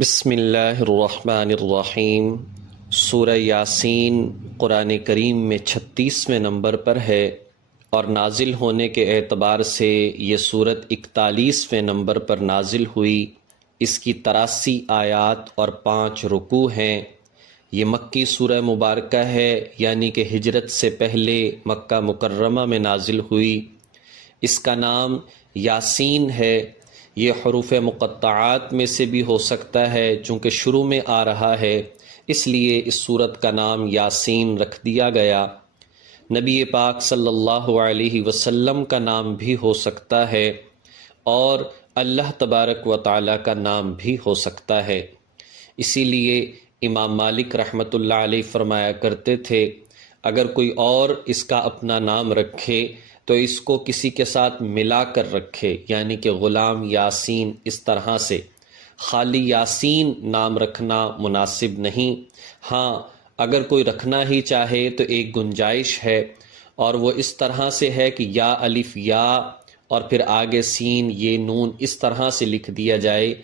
بسم اللہ الرحمن الرحیم۔ سورہ یاسین قرآن کریم میں 36ویں نمبر پر ہے اور نازل ہونے کے اعتبار سے یہ سورت 41ویں نمبر پر نازل ہوئی۔ اس کی 83 آیات اور 5 رکوع ہیں۔ یہ مکی سورہ مبارکہ ہے، یعنی کہ ہجرت سے پہلے مکہ مکرمہ میں نازل ہوئی۔ اس کا نام یاسین ہے۔ یہ حروف مقطعات میں سے بھی ہو سکتا ہے، چونکہ شروع میں آ رہا ہے اس لیے اس سورت کا نام یاسین رکھ دیا گیا۔ نبی پاک صلی اللہ علیہ وسلم کا نام بھی ہو سکتا ہے اور اللہ تبارک و تعالی کا نام بھی ہو سکتا ہے۔ اسی لیے امام مالک رحمۃ اللہ علیہ فرمایا کرتے تھے، اگر کوئی اور اس کا اپنا نام رکھے تو اس کو کسی کے ساتھ ملا کر رکھے، یعنی کہ غلام یاسین، اس طرح سے۔ خالی یاسین نام رکھنا مناسب نہیں۔ ہاں، اگر کوئی رکھنا ہی چاہے تو ایک گنجائش ہے، اور وہ اس طرح سے ہے کہ یا الف یا اور پھر آگے سین یہ نون اس طرح سے لکھ دیا جائے،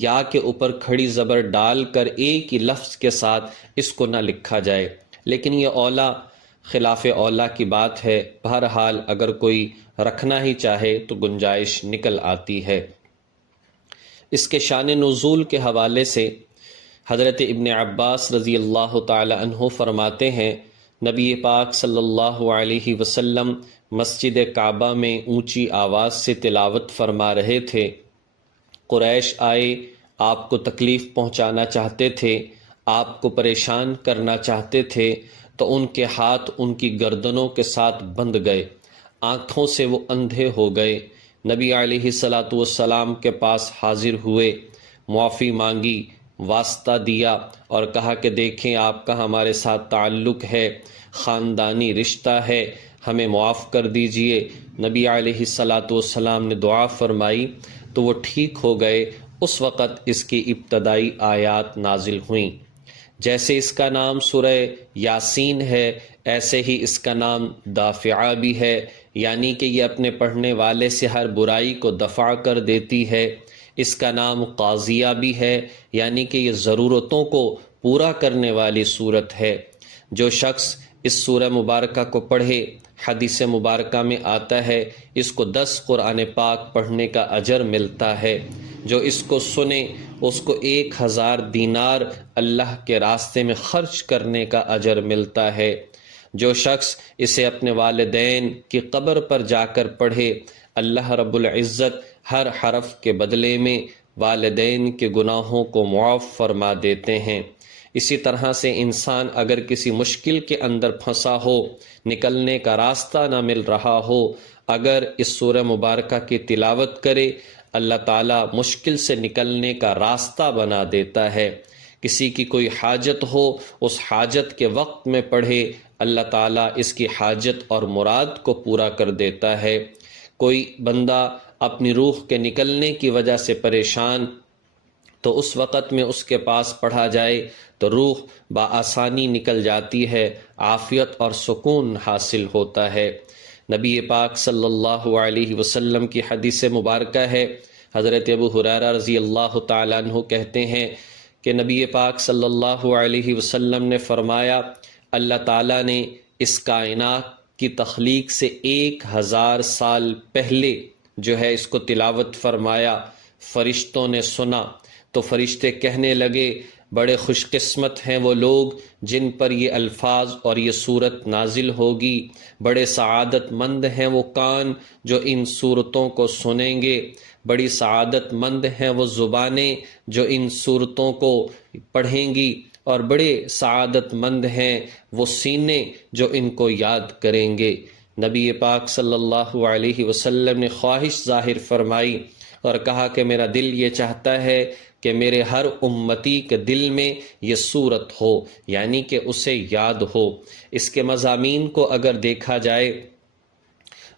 یا کے اوپر کھڑی زبر ڈال کر ایک ہی لفظ کے ساتھ اس کو نہ لکھا جائے، لیکن یہ اولا خلاف اولا کی بات ہے۔ بہرحال اگر کوئی رکھنا ہی چاہے تو گنجائش نکل آتی ہے۔ اس کے شان نزول کے حوالے سے حضرت ابن عباس رضی اللہ تعالی عنہ فرماتے ہیں، نبی پاک صلی اللہ علیہ وسلم مسجد کعبہ میں اونچی آواز سے تلاوت فرما رہے تھے۔ قریش آئے، آپ کو تکلیف پہنچانا چاہتے تھے، آپ کو پریشان کرنا چاہتے تھے، تو ان کے ہاتھ ان کی گردنوں کے ساتھ بندھ گئے، آنکھوں سے وہ اندھے ہو گئے۔ نبی علیہ والسلام کے پاس حاضر ہوئے، معافی مانگی، واسطہ دیا اور کہا کہ دیکھیں آپ کا ہمارے ساتھ تعلق ہے، خاندانی رشتہ ہے، ہمیں معاف کر دیجئے۔ نبی علیہ والسلام نے دعا فرمائی تو وہ ٹھیک ہو گئے۔ اس وقت اس کی ابتدائی آیات نازل ہوئیں۔ جیسے اس کا نام سورہ یاسین ہے، ایسے ہی اس کا نام دافعہ بھی ہے، یعنی کہ یہ اپنے پڑھنے والے سے ہر برائی کو دفع کر دیتی ہے۔ اس کا نام قاضیہ بھی ہے، یعنی کہ یہ ضرورتوں کو پورا کرنے والی صورت ہے۔ جو شخص اس سورہ مبارکہ کو پڑھے، حدیث مبارکہ میں آتا ہے اس کو 10 قرآن پاک پڑھنے کا اجر ملتا ہے۔ جو اس کو سنے اس کو 1000 دینار اللہ کے راستے میں خرچ کرنے کا اجر ملتا ہے۔ جو شخص اسے اپنے والدین کی قبر پر جا کر پڑھے، اللہ رب العزت ہر حرف کے بدلے میں والدین کے گناہوں کو معاف فرما دیتے ہیں۔ اسی طرح سے انسان اگر کسی مشکل کے اندر پھنسا ہو، نکلنے کا راستہ نہ مل رہا ہو، اگر اس سورہ مبارکہ کی تلاوت کرے، اللہ تعالیٰ مشکل سے نکلنے کا راستہ بنا دیتا ہے۔ کسی کی کوئی حاجت ہو، اس حاجت کے وقت میں پڑھے، اللہ تعالیٰ اس کی حاجت اور مراد کو پورا کر دیتا ہے۔ کوئی بندہ اپنی روح کے نکلنے کی وجہ سے پریشان، تو اس وقت میں اس کے پاس پڑھا جائے تو روح بآسانی نکل جاتی ہے، عافیت اور سکون حاصل ہوتا ہے۔ نبی پاک صلی اللہ علیہ وسلم کی حدیث مبارکہ ہے، حضرت ابو ہریرہ رضی اللہ تعالیٰ عنہ کہتے ہیں کہ نبی پاک صلی اللہ علیہ وسلم نے فرمایا، اللہ تعالیٰ نے اس کائنات کی تخلیق سے 1000 سال پہلے جو ہے اس کو تلاوت فرمایا۔ فرشتوں نے سنا تو فرشتے کہنے لگے، بڑے خوش قسمت ہیں وہ لوگ جن پر یہ الفاظ اور یہ صورت نازل ہوگی، بڑے سعادت مند ہیں وہ کان جو ان صورتوں کو سنیں گے، بڑی سعادت مند ہیں وہ زبانیں جو ان صورتوں کو پڑھیں گی، اور بڑے سعادت مند ہیں وہ سینے جو ان کو یاد کریں گے۔ نبی پاک صلی اللہ علیہ وسلم نے خواہش ظاہر فرمائی اور کہا کہ میرا دل یہ چاہتا ہے کہ میرے ہر امتی کے دل میں یہ صورت ہو، یعنی کہ اسے یاد ہو۔ اس کے مضامین کو اگر دیکھا جائے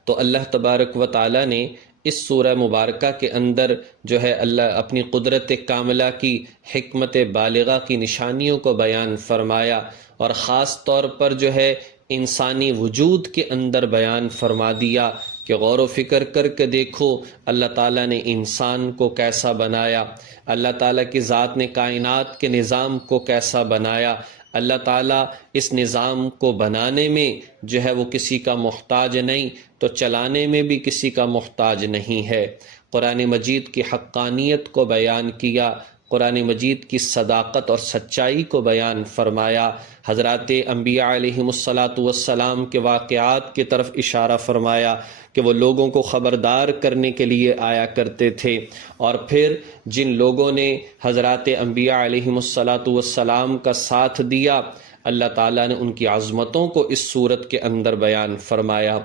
تو اللہ تبارک و تعالی نے اس سورہ مبارکہ کے اندر جو ہے اللہ اپنی قدرت کاملہ کی حکمت بالغہ کی نشانیوں کو بیان فرمایا، اور خاص طور پر جو ہے انسانی وجود کے اندر بیان فرما دیا۔ کہ غور و فکر کر کے دیکھو اللہ تعالیٰ نے انسان کو کیسا بنایا، اللہ تعالیٰ کی ذات نے کائنات کے نظام کو کیسا بنایا۔ اللہ تعالیٰ اس نظام کو بنانے میں جو ہے وہ کسی کا محتاج نہیں، تو چلانے میں بھی کسی کا محتاج نہیں ہے۔ قرآن مجید کی حقانیت کو بیان کیا، قرآن مجید کی صداقت اور سچائی کو بیان فرمایا، حضرات انبیاء علیہم السلام کے واقعات کی طرف اشارہ فرمایا کہ وہ لوگوں کو خبردار کرنے کے لیے آیا کرتے تھے، اور پھر جن لوگوں نے حضرات انبیاء علیہم السلام کا ساتھ دیا، اللہ تعالیٰ نے ان کی عظمتوں کو اس صورت کے اندر بیان فرمایا۔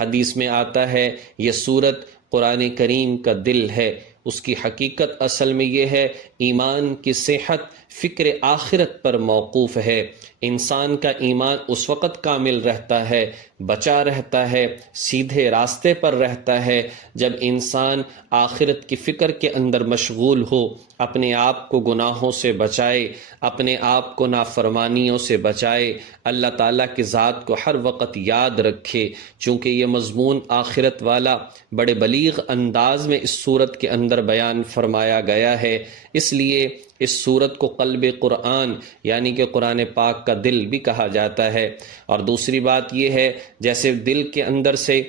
حدیث میں آتا ہے یہ صورت قرآن کریم کا دل ہے۔ اس کی حقیقت اصل میں یہ ہے، ایمان کی صحت فکر آخرت پر موقوف ہے۔ انسان کا ایمان اس وقت کامل رہتا ہے، بچا رہتا ہے، سیدھے راستے پر رہتا ہے، جب انسان آخرت کی فکر کے اندر مشغول ہو، اپنے آپ کو گناہوں سے بچائے، اپنے آپ کو نافرمانیوں سے بچائے، اللہ تعالیٰ کی ذات کو ہر وقت یاد رکھے۔ چونکہ یہ مضمون آخرت والا بڑے بلیغ انداز میں اس صورت کے اندر بیان فرمایا گیا ہے، اس لیے اس صورت کو قلب قرآن یعنی کہ قرآن پاک کا دل بھی کہا جاتا ہے۔ اور دوسری بات یہ ہے، جیسے دل کے اندر سے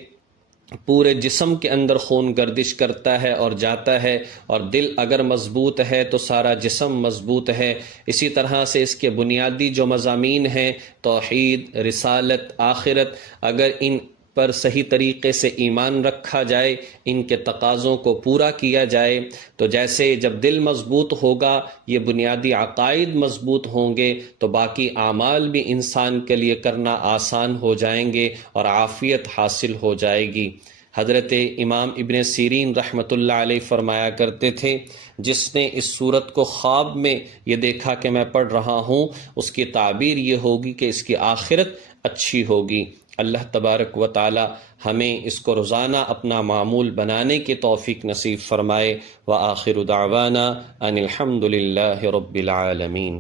پورے جسم کے اندر خون گردش کرتا ہے اور جاتا ہے، اور دل اگر مضبوط ہے تو سارا جسم مضبوط ہے، اسی طرح سے اس کے بنیادی جو مضامین ہیں، توحید، رسالت، آخرت، اگر ان پر صحیح طریقے سے ایمان رکھا جائے، ان کے تقاضوں کو پورا کیا جائے، تو جیسے جب دل مضبوط ہوگا، یہ بنیادی عقائد مضبوط ہوں گے، تو باقی اعمال بھی انسان کے لیے کرنا آسان ہو جائیں گے اور عافیت حاصل ہو جائے گی۔ حضرت امام ابن سیرین رحمۃ اللہ علیہ فرمایا کرتے تھے، جس نے اس صورت کو خواب میں یہ دیکھا کہ میں پڑھ رہا ہوں، اس کی تعبیر یہ ہوگی کہ اس کی آخرت اچھی ہوگی۔ اللہ تبارک و تعالی ہمیں اس کو روزانہ اپنا معمول بنانے کی توفیق نصیب فرمائے۔ وآخر دعوانا ان الحمد للہ رب العالمین۔